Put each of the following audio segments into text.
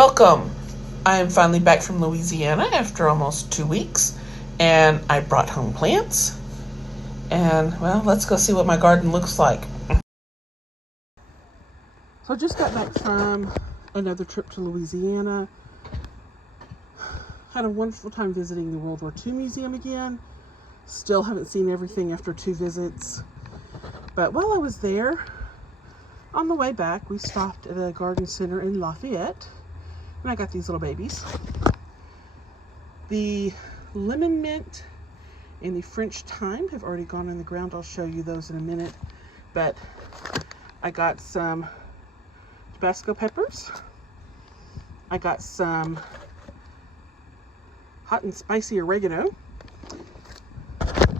Welcome! I am finally back from Louisiana after almost 2 weeks, and I brought home plants. And, well, let's go see what my garden looks like. So I just got back from another trip to Louisiana. Had a wonderful time visiting the World War II Museum again. Still haven't seen everything after 2 visits. But while I was there, on the way back, we stopped at a garden center in Lafayette. And I got these little babies. The lemon mint and the French thyme have already gone in the ground. I'll show you those in a minute. But I got some Tabasco peppers. I got some hot and spicy oregano. Let's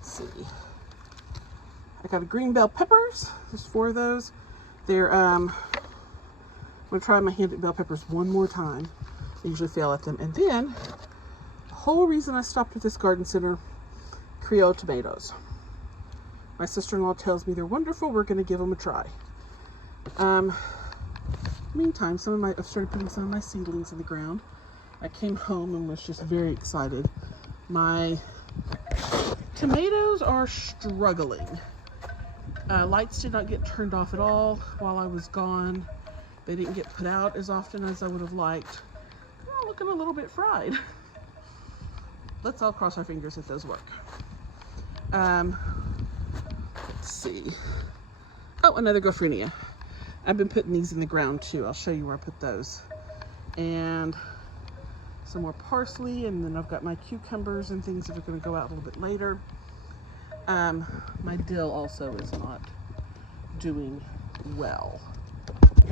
see. I got a green bell peppers. There's 4 of those. They're I'm gonna try my hand at bell peppers one more time. I usually fail at them. And then the whole reason I stopped at this garden center, Creole tomatoes. My sister-in-law tells me they're wonderful. We're gonna give them a try. Meantime, I've started putting some of my seedlings in the ground. I came home and was just very excited. My tomatoes are struggling. Lights did not get turned off at all while I was gone. They didn't get put out as often as I would have liked. They're looking a little bit fried. Let's all cross our fingers that those work. Let's see. Oh, another Gophrynia. I've been putting these in the ground too. I'll show you where I put those. And some more parsley, and then I've got my cucumbers and things that are going to go out a little bit later. My dill also is not doing well.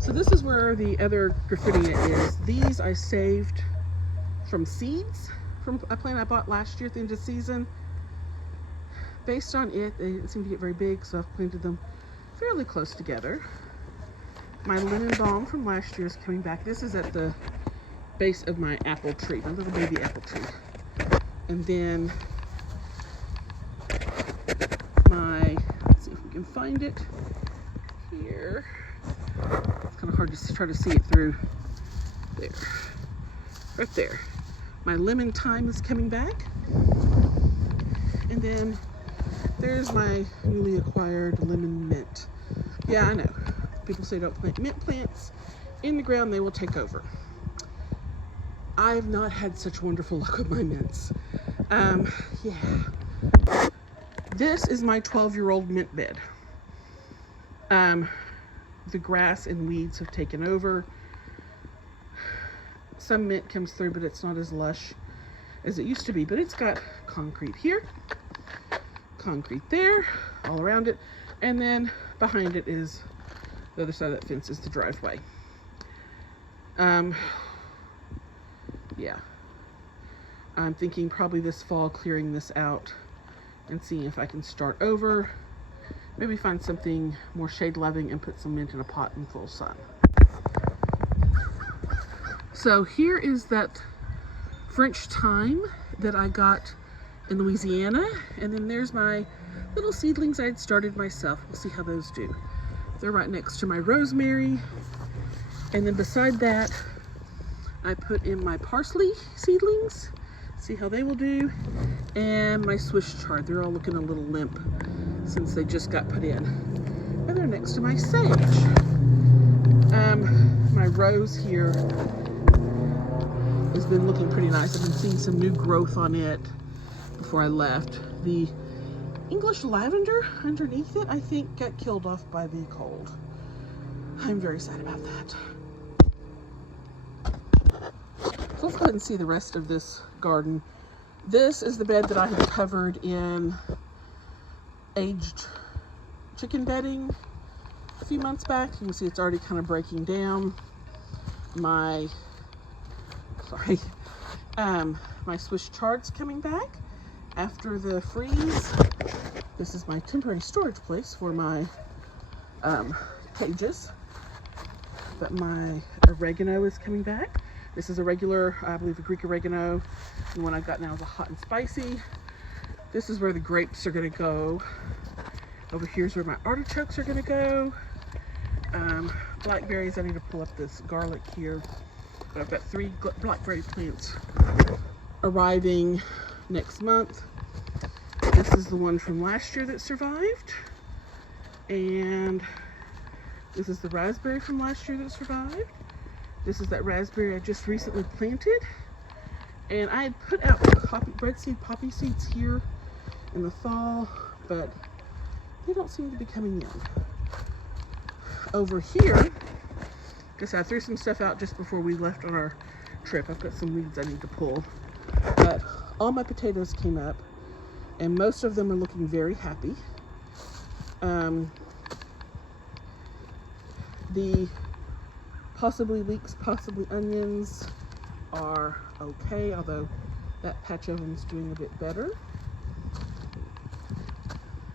So this is where the other Gophrynia is. These I saved from seeds from a plant I bought last year at the end of the season. Based on it, they didn't seem to get very big, so I've planted them fairly close together. My lemon balm from last year is coming back. This is at the base of my apple tree, my little baby apple tree. And then let's see if we can find it here. It's kind of hard to try to see it through there. Right there. My lemon thyme is coming back. And then there's my newly acquired lemon mint. Yeah, I know. People say don't plant mint plants in the ground, they will take over. I've not had such wonderful luck with my mints. Yeah. This is my 12-year-old mint bed. The grass and weeds have taken over. Some mint comes through, but it's not as lush as it used to be. But it's got concrete here, concrete there, all around it. And then behind it is the other side of that fence is the driveway. Yeah. I'm thinking probably this fall clearing this out and seeing if I can start over. Maybe find something more shade loving and put some mint in a pot in full sun. So here is that French thyme that I got in Louisiana. And then there's my little seedlings I had started myself. We'll see how those do. They're right next to my rosemary. And then beside that, I put in my parsley seedlings. See how they will do. And my Swiss chard. They're all looking a little limp since they just got put in. And they're next to my sage. My rose here has been looking pretty nice. I've been seeing some new growth on it before I left. The English lavender underneath it, I think, got killed off by the cold. I'm very sad about that. So let's go ahead and see the rest of this garden. This is the bed that I had covered in aged chicken bedding a few months back. You can see it's already kind of breaking down. My Swiss chard's coming back after the freeze. This is my temporary storage place for my cages. But my oregano is coming back. This is a regular, I believe, a Greek oregano. The one I've got now is a hot and spicy. This is where the grapes are going to go. Over here's where my artichokes are going to go. blackberries. I need to pull up this garlic here. But I've got 3 blackberry plants arriving next month. This is the one from last year that survived. And this is the raspberry from last year that survived. This is that raspberry I just recently planted. And I had put out breadseed poppy seeds here in the fall, but they don't seem to be coming in. Over here, guess I threw some stuff out just before we left on our trip. I've got some weeds I need to pull. But all my potatoes came up, and most of them are looking very happy. The possibly leeks, possibly onions are okay, although that patch of them is doing a bit better.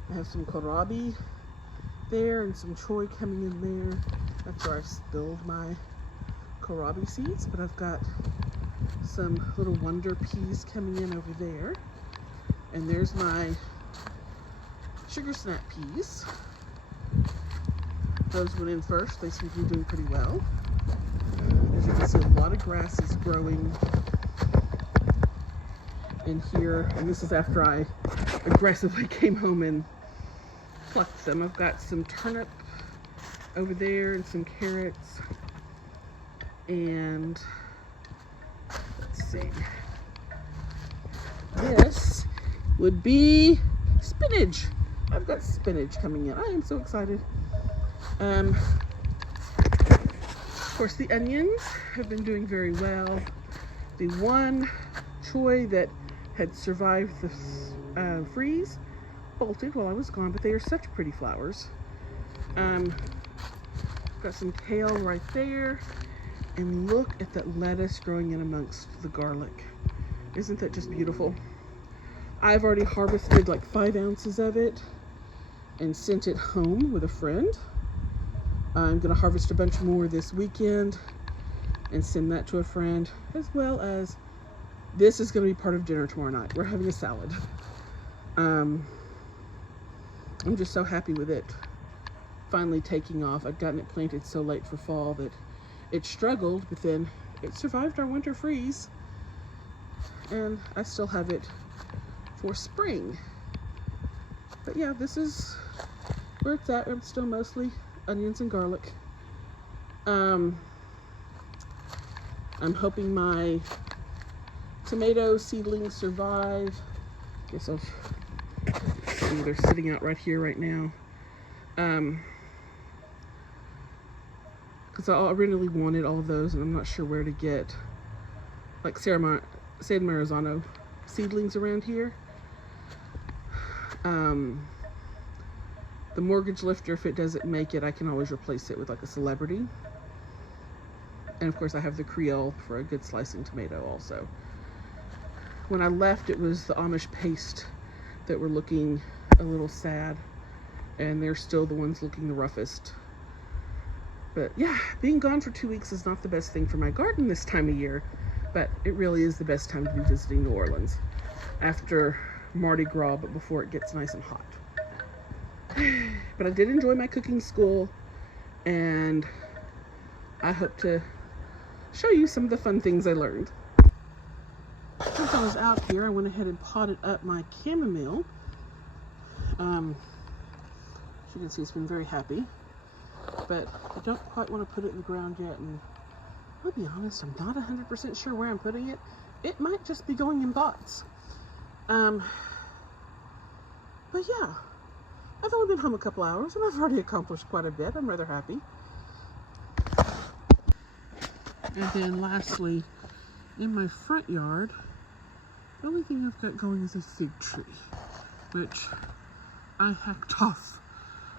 I have some kohlrabi there and some choy coming in there. That's where I spilled my kohlrabi seeds, but I've got some little wonder peas coming in over there. And there's my sugar snap peas. Those went in first. They seem to be doing pretty well. As you can see, a lot of grass is growing in here, and this is after I aggressively came home and plucked them. I've got some turnip over there and some carrots, and let's see, this would be spinach. I've got spinach coming in. I am so excited. Of course, the onions have been doing very well. The one choy that had survived the freeze bolted while I was gone, but they are such pretty flowers. Got some kale right there, and look at that lettuce growing in amongst the garlic. Isn't that just beautiful? I've already harvested like 5 ounces of it and sent it home with a friend. I'm gonna harvest a bunch more this weekend and send that to a friend, as well as this is gonna be part of dinner tomorrow night. We're having a salad. I'm just so happy with it finally taking off. I'd gotten it planted so late for fall that it struggled, but then it survived our winter freeze, and I still have it for spring. But yeah, this is where it's at. It's still mostly onions and garlic. I'm hoping my tomato seedlings survive. Guess I'll see, they're sitting out right here right now. Because I really wanted all of those, and I'm not sure where to get like San Marzano seedlings around here. The mortgage lifter, if it doesn't make it, I can always replace it with like a celebrity. And of course I have the Creole for a good slicing tomato also. When I left, it was the Amish paste that were looking a little sad, and they're still the ones looking the roughest. But yeah, being gone for 2 weeks is not the best thing for my garden this time of year, but it really is the best time to be visiting New Orleans after Mardi Gras, but before it gets nice and hot. But I did enjoy my cooking school, and I hope to show you some of the fun things I learned. Since I was out here, I went ahead and potted up my chamomile. As you can see, it's been very happy, but I don't quite want to put it in the ground yet, and I'll be honest, I'm not 100% sure where I'm putting it. It might just be going in pots. But yeah, I've only been home a couple hours, and I've already accomplished quite a bit. I'm rather happy. And then lastly, in my front yard, the only thing I've got going is a fig tree, which I hacked off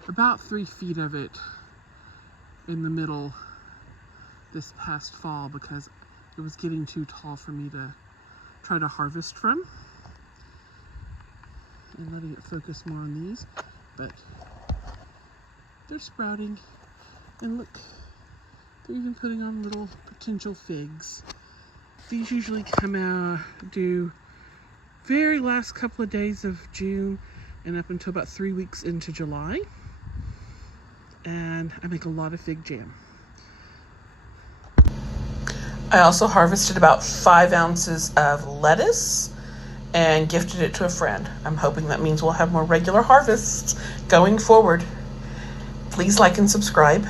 about 3 feet of it in the middle this past fall because it was getting too tall for me to try to harvest from. And letting it focus more on these, but they're sprouting, and look, they're even putting on little potential figs. These usually come out due very last couple of days of June and up until about 3 weeks into July, and I make a lot of fig jam. I also harvested about 5 ounces of lettuce and gifted it to a friend. I'm hoping that means we'll have more regular harvests going forward. Please like and subscribe.